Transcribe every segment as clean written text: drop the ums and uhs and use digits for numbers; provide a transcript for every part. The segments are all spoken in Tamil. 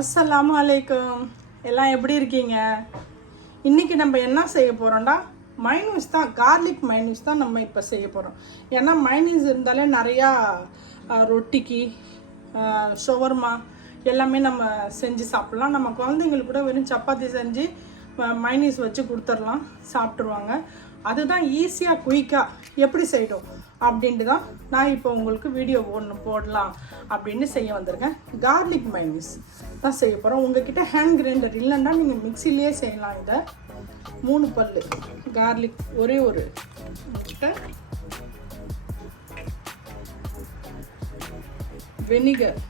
அஸ்ஸலாமு அலைக்கும். எல்லாம் எப்படி இருக்கீங்க? இன்றைக்கி நம்ம என்ன செய்ய போகிறோம்டா, மைனூஸ் தான், கார்லிக் மைனூஸ் தான் நம்ம இப்போ செய்ய போகிறோம். ஏன்னா மைனூஸ் இருந்தாலே நிறையா ரொட்டிக்கு ஷவர்மா எல்லாமே நம்ம செஞ்சு சாப்பிட்லாம். நம்ம குழந்தைங்களுக்கு கூட வெறும் சப்பாத்தி செஞ்சு மைனூஸ் வச்சு கொடுத்துடலாம், சாப்பிட்ருவாங்க. அதுதான் ஈஸியாக குயிக்காக எப்படி செய்யணும் அப்படின்ட்டு தான் நான் இப்போ உங்களுக்கு வீடியோ ஒன்று போடலாம் அப்படின்னு செய்ய வந்திருக்கேன். கார்லிக் மைனூஸ் தான் செய்ய போகிறோம். உங்ககிட்ட ஹேண்ட் கிரைண்டர் இல்லைன்னா நீங்கள் மிக்சிலேயே செய்யலாம். இதை 3 பல்லு கார்லிக், ஒரே ஒரு முட்டை, வெனிகர்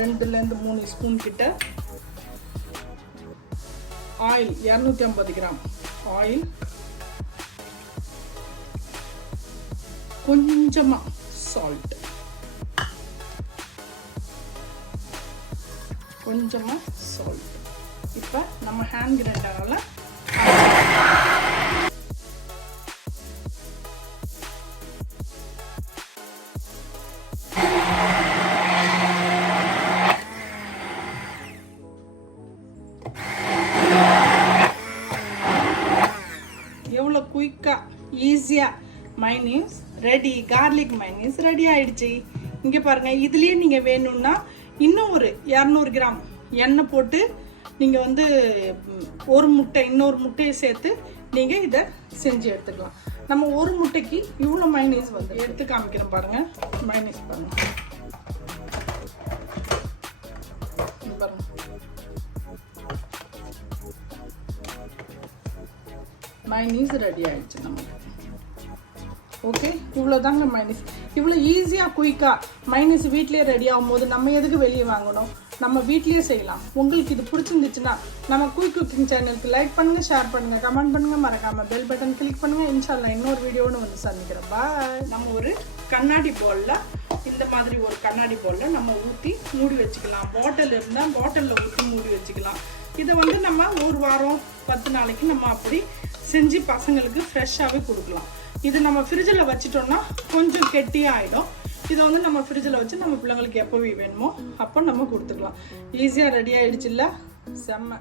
2லேருந்து 3 ஸ்பூன் கிட்ட, ஆயில் 250 கிராம் ஆயில், கொஞ்சமா சால்ட், கொஞ்சமா சால்ட். இப்போ நம்ம ஹேண்ட் கிரைண்டரால எவ்வளோ குயிக்காக ஈஸியாக மைனூஸ் ரெடி, கார்லிக் மைனூஸ் ரெடி ஆயிடுச்சு. இங்கே பாருங்கள், இதுலேயே நீங்கள் வேணும்னா இன்னும் ஒரு 200 கிராம் எண்ணெய் போட்டு நீங்கள் வந்து ஒரு முட்டை, இன்னொரு முட்டையை சேர்த்து நீங்கள் இதை செஞ்சு எடுத்துக்கலாம். நம்ம ஒரு முட்டைக்கு இவ்வளோ மைனூஸ் வந்து எடுத்து காமிக்கிறேன் பாருங்கள். மைனூஸ் பாருங்கள், பாருங்கள். மைனூஸ் ரெடி ஆயிடுச்சு நமக்கு. ஓகே, இவ்வளோதாங்க மைனூஸ். இவ்வளோ ஈஸியாக குயிக்காக மைனூஸ் வீட்லேயே ரெடி ஆகும்போது நம்ம எதுக்கு வெளியே வாங்கணும், நம்ம வீட்லேயே செய்யலாம். உங்களுக்கு இது பிடிச்சிருந்துச்சுன்னா நம்ம குயிக் குக்கிங் சேனலுக்கு லைக் பண்ணுங்கள், ஷேர் பண்ணுங்கள், கமெண்ட் பண்ணுங்கள், மறக்காமல் பெல் பட்டன் கிளிக் பண்ணுங்கள். இன்ஷால்லா இன்னொரு வீடியோன்னு வந்து சந்திக்கிறேன். பாய். நம்ம ஒரு கண்ணாடி பவுலில், இந்த மாதிரி ஒரு கண்ணாடி பவுலில் நம்ம ஊற்றி மூடி வச்சுக்கலாம். பாட்டில் இருந்தால் பாட்டிலில் ஊற்றி மூடி வச்சுக்கலாம். இதை வந்து நம்ம ஒரு வாரம் 10 நாளைக்கு நம்ம அப்படி செஞ்சு பசங்களுக்கு ஃப்ரெஷ்ஷாகவே கொடுக்கலாம். இது நம்ம ஃப்ரிட்ஜில் வச்சிட்டோம்னா கொஞ்சம் கெட்டியாக ஆகிடும். இதை வந்து நம்ம ஃப்ரிட்ஜில் வச்சு நம்ம பிள்ளைங்களுக்கு எப்போ வேணுமோ அப்போ நம்ம கொடுத்துக்கலாம். ஈஸியாக ரெடி ஆகிடுச்சு இல்லை? செம்ம.